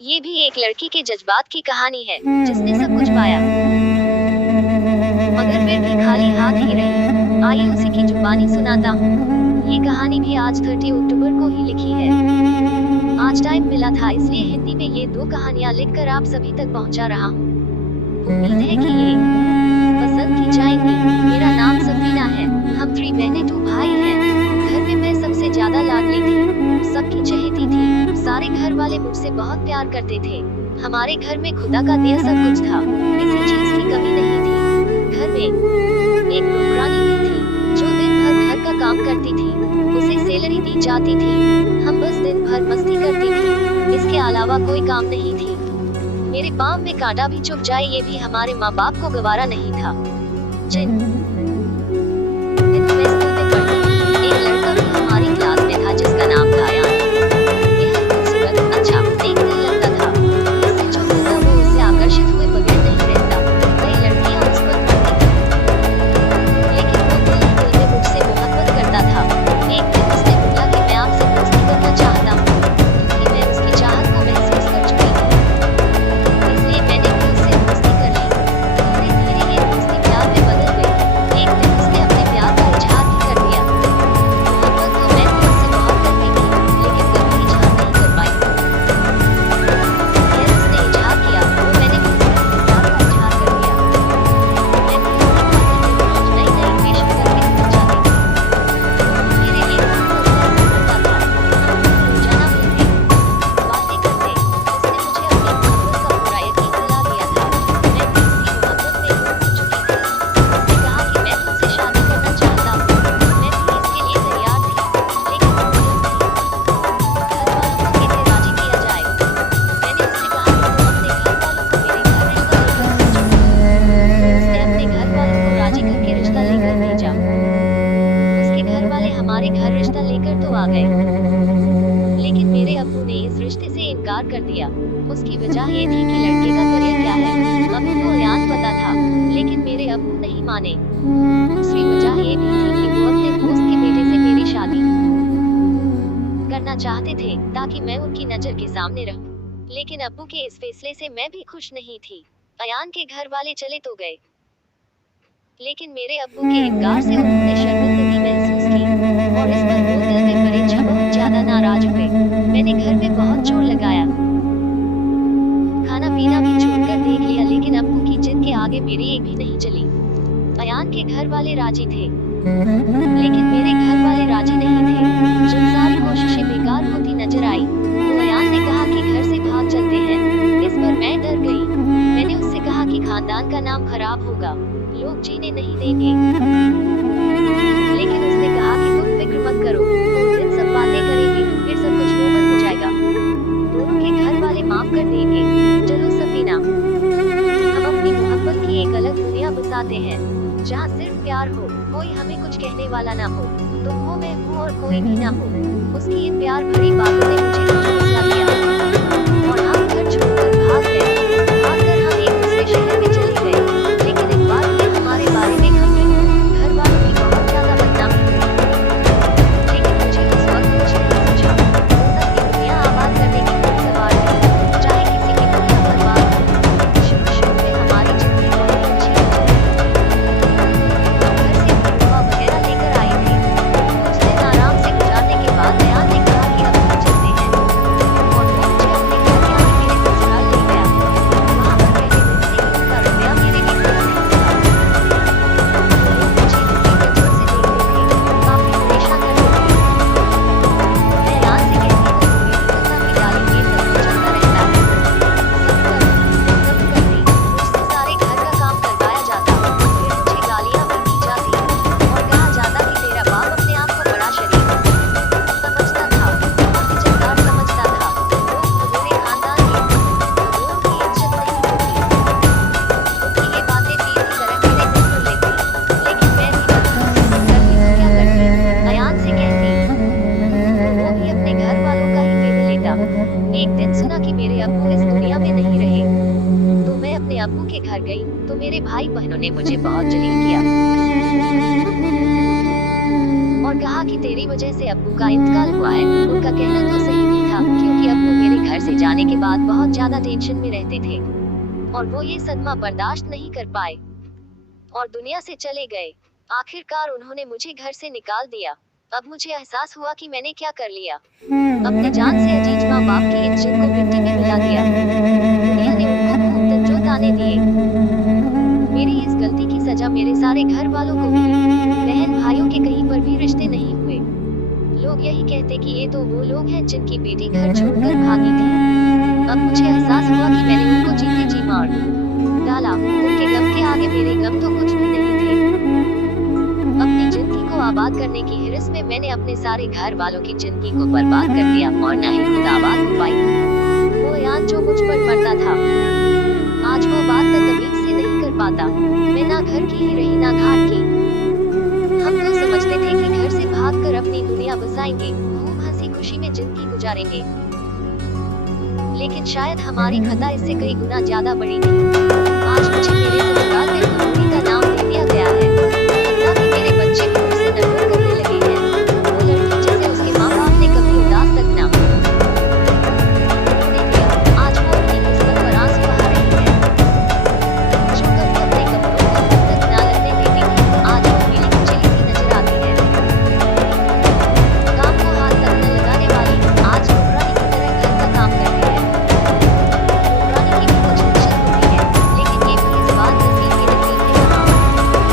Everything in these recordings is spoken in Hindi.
ये भी एक लड़की के जज्बात की कहानी है जिसने सब कुछ पाया मगर फिर भी खाली हाथ ही रही। आइए उसी की जुबानी सुनाता हूँ। ये कहानी भी आज 30 अक्टूबर को ही लिखी है। आज टाइम मिला था इसलिए हिंदी में ये 2 कहानियाँ लिखकर आप सभी तक पहुँचा रहा हूँ। उम्मीद है कि ये पसंद की जाएंगी। मेरा नाम सफीना है। हम 3 बहनें 2 भाई हैं। घर में मैं सबसे ज्यादा लाडली थी, सबकी चहेती थी। सारे घर वाले मुझसे बहुत प्यार करते थे। हमारे घर में खुदा का दिया सब कुछ था, किसी चीज की कमी नहीं थी। घर में एक नौकरानी भी थी जो दिन भर घर का काम करती थी। उसे सैलरी दी जाती थी। हम बस दिन भर मस्ती करती थी, इसके अलावा कोई काम नहीं थी। मेरे पाँव में कांटा भी चुभ जाए ये भी हमारे माँ बाप को गवारा नहीं था। जिन दिन मैं स्कूल में पढ़ती थी, एक लड़का भी हमारी क्लास में था जिसका नाम था अयान। बेहद खूबसूरत, अच्छा, एक दिल लगता था। इससे जो होता वो उससे आकर्षित हुए बगैर नहीं रहता। कई लड़कियां उस पर पड़ती थीं, लेकिन वो दिल ही दिल में मुझसे मोहब्बत करता था। एक दिन उसने बोला कि मैं आपसे दोस्ती करना चाहता हूँ, क्योंकि मैं उसकी चाहत को महसूस कर चुकी थी। इसलिए मैंने भी उससे दोस्ती कर ली। धीरे धीरे ये दोस्ती प्यार में बदल गई। एक दिन उसने अपने प्यार का इजहार भी कर दिया। मोहब्बत तो मैं भी उससे बहुत करती थी, लेकिन कभी इजहार नहीं कर पाई। खैर उसने इजहार किया, तो मैंने भी उससे अपने प्यार का इजहार कर दिया। मैं भी उसकी खातिर दिन रोज नई नई पेशें करके थक जाती थी। वो मेरे लिए बहुत करता था। हम रोजाना मिलते, बातें करते। उसने मुझे अपनी मोहब्बत का पूरा यकीन दिला दिया था। मैं भी उसकी मोहब्बत में डूब चुकी थी। उसने कहा कि मैं तुमसे शादी करना चाहता हूँ। मैं भी इसके लिए तैयार थी, लेकिन वो मजबूर थी। घर वालों को कैसे राजी किया जाए? मैंने उससे कहा कि तुम अपने घर वालों को मेरे घर रिश्ता लेकर भेजो। उसने अपने घर वालों को राजी करके रिश्ता लेकर भेजा। उसके घर वाले हमारे घर रिश्ता लेकर तो आ गए, लेकिन मेरे अब्बू ने इस रिश्ते से इनकार कर दिया। उसकी वजह ये थी कि लड़के का करियर क्या है, अब्बू को अयान पता था, लेकिन मेरे अब्बू नहीं माने। दूसरी वजह ये भी थी कि वो अपने दोस्त के बेटे से मेरी शादी करना चाहते थे ताकि मैं उनकी नजर के सामने रहूं। लेकिन अब्बू के इस फैसले से मैं भी खुश नहीं थी। अयान के घर वाले चले तो गए, लेकिन मेरे अब्बू के इनकार से उन्होंने शर्मिंदगी महसूस की और इस पर वो दिल में परीक्षा बहुत ज्यादा नाराज हुए। मैंने घर में बहुत जोर लगाया, खाना पीना भी छोड़कर देख लिया, लेकिन अब्बू की जिद के आगे मेरी एक भी नहीं चली। अयान के घर वाले राजी थे, लेकिन मेरे घर वाले राजी नहीं थे। जब सारी कोशिशें बेकार होती नजर आई, तो अयान ने कहा कि घर से भाग चलते हैं। इस पर मैं डर गई। मैंने उससे कहा कि खानदान का नाम खराब होगा, लोग जीने नहीं देंगे। लेकिन उसने कहा कि तुम फिक्र मत करो, कुछ दिन सब बातें करेंगे, फिर सब कुछ नॉर्मल हो जाएगा। दोनों के घर वाले माफ कर देंगे। चलो सफीना, हम अपनी मोहब्बत की एक अलग दुनिया बसाते हैं, जहाँ सिर्फ प्यार हो, कोई हमें कुछ कहने वाला ना हो, तुम हो मैं हूँ और कोई भी ना हो। उसकी इन प्यार भरी बातों ने मुझे कुछ हौसला दिया और हम घर छोड़कर भाग गए। भागकर हम एक दूसरे शहर में चले गए, लेकिन एक बात ने हमारे बारे में खबर घर वालों की बहुत ज्यादा बदनाम हुई। लेकिन मुझे उस वक्त कुछ नहीं सूझा। सबकी दुनिया आबाद करने की खुद सवार थी, चाहे किसी की दुनिया बर्बाद हो। शुरू में हमारी जिंदगी बहुत अच्छी चली। हम घर से दवा वगैरह लेकर आए थे। कुछ दिन आराम से गुजारने के बाद अयान ने कहा कि अब हम चलते हैं, और वो मुझे अपने घर के आगे मेरे ससुराल ले गया। वहाँ पर पहले दिन से ही उसका रवैया मेरे लिए सही नहीं था। लोग मुझे बुरी नजरों से देखते थे, काफी परेशान करते थे। मैं अयान से कहती तो वो मेरी कथा की डालेंगे, सब कुछ चलता रहता है। सब करती, मुझसे सारे घर का काम करवाया जाता, फिर मुझे गालियाँ भी दी जाती और कहा जाता कि तेरा बाप अपने आप को बड़ा शरीफ समझता था, बहुत इज्जतदार समझता था। लोग भगोड़े खानदान के, भगोड़ों की इज्जत नहीं होती। उनकी ये बातें तीर की तरह मेरे दिल पर लगती, लेकिन मैं भी करती तो क्या करती, अयान से कहती, तो वो भी अपने घर वालों का ही फेर लेता। एक दिन सुना कि मेरे अब्बू इस दुनिया में नहीं रहे, तो मैं अपने अब्बू के घर गई, तो मेरे भाई बहनों ने मुझे बहुत जलील किया और कहा कि तेरी वजह से अब्बू का इंतकाल हुआ है। उनका कहना तो सही भी था, क्योंकि अब्बू मेरे घर से जाने के बाद बहुत ज्यादा टेंशन में रहते थे और वो ये सदमा बर्दाश्त नहीं कर पाए और दुनिया से चले गए। आखिरकार उन्होंने मुझे घर से निकाल दिया। अब मुझे एहसास हुआ कि मैंने क्या कर लिया। अपने जान से अजीज माँ बाप की इज्जत को मिट्टी में मिला दिया। दुनिया ने उनको खूब तंजो ताने दिए। मेरी इस गलती की सजा मेरे सारे घर वालों को मिली। बहन भाइयों के कहीं पर भी रिश्ते नहीं हुए। लोग यही कहते कि ये तो वो लोग हैं जिनकी बेटी घर छोड़कर भागी थी। अब मुझे एहसास हुआ कि मैंने उनको जीते जी मार डाला। उनके गम के आगे मेरे गम तो कुछ भी नहीं थे। अपनी जिंदगी को आबाद करने की हिरस में मैंने अपने सारे घर वालों की जिंदगी को बर्बाद कर दिया और न ही खुद आबाद हो पाई। वो याद जो मुझ पर मरता था, आज वो बात तमीज से नहीं कर पाता। मैं ना घर की ही रही ना घाट की। हम तो समझते थे कि घर से भागकर अपनी दुनिया बसाएंगे, खूब हंसी खुशी में जिंदगी गुजारेंगे, लेकिन शायद हमारी खता इससे कई गुना ज्यादा बड़ी थी। आज मुझे मेरे ससुराल में खुदकुशी का नाम दे दिया गया है। लगता कि मेरे बच्चे भी मुझसे नफरत करने लगे हैं। वो लड़की जिसे उसके माँ बाप ने कभी उदास तक ना होने दिया, आज वो अपनी किस्मत पर आंसू बहा रही है। जो कभी अपने कपड़ों को खुद तक ना लगने देती थी, आज वो मिली कुचली सी नजर आती है। काम को हाथ तक न लगाने वाली आज नौकरानी की तरह घर का काम करती है। नौकरानी की भी कुछ इज्जत होती है, लेकिन ये भी इस बात नसीब के नसीब में कहा।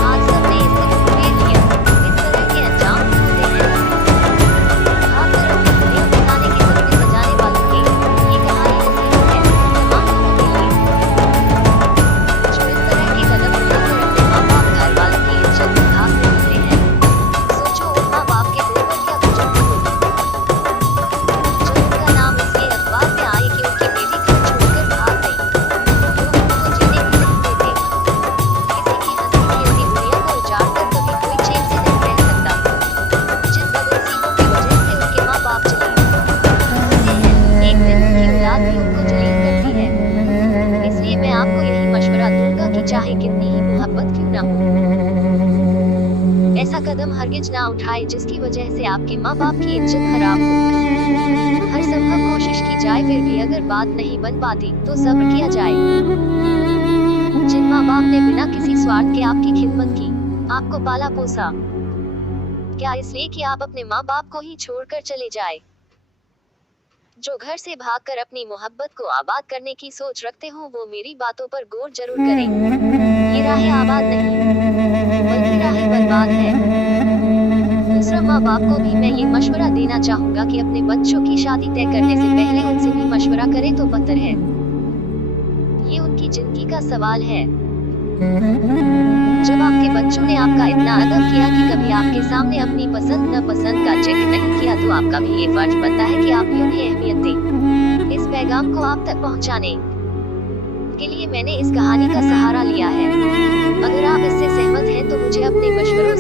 आज सबने इससे मुंह फेर लिया। इस तरह के अंजाम भी होते हैं। भागकर अपनी दुनिया बनाने के सपने सजाने वालों की ये कहानी नसीब है तमाम लोगों के लिए, जो इस तरह के कदम उठाकर अपने माँ बाप घर वालों की इज्जत को घास में मिलते हैं। सोचो उन माँ बाप के दिल पर क्या गुजरती होगी जब उनका नाम इसलिए अखबार में आए कि उनकी बेटी घर छोड़कर भाग गई। लोग उनको जीने भी नहीं देते। किसी की हंसी खेलती दुनिया को उजाड़कर कभी कोई चैन से नहीं रह सकता। जिन बदनसीबों की वजह से उनके माँ बाप जलील होते हैं, एक दिन उनकी औलाद भी उनको जलील करती है। इसलिए मैं आपको यही मशवरा दूंगा कि चाहे कितनी ही मोहब्बत क्यों ना हो, ऐसा कदम हरगिज ना उठाए जिसकी वजह से आपके माँ बाप की इज्जत खराब हो। हर संभव कोशिश की जाए, फिर भी अगर बात नहीं बन पाती तो सब्र किया जाए। जिन माँ बाप ने बिना किसी स्वार्थ के आपकी खिदमत की, आपको पाला पोसा, क्या इसलिए कि आप अपने माँ बाप को ही छोड़कर चले जाए? जो घर से भागकर अपनी मोहब्बत को आबाद करने की सोच रखते हो, वो मेरी बातों पर गौर जरूर करें। ये राह आबाद नहीं बल्कि राह बर्बाद है। दूसरा, माँ बाप को भी मैं ये मशवरा देना चाहूंगा कि अपने बच्चों की शादी तय करने से पहले उनसे भी मशवरा करें तो बेहतर है। ये उनकी जिंदगी का सवाल है। जब आपके बच्चों ने आपका इतना अदब किया कि कभी आपके सामने अपनी पसंद नापसंद का जिक्र नहीं किया, तो आपका भी ये फर्ज बनता है कि आप भी उन्हें अहमियत दें। इस पैगाम को आप तक पहुंचाने के लिए मैंने इस कहानी का सहारा लिया है। अगर आप इससे सहमत हैं तो मुझे अपने मशवरों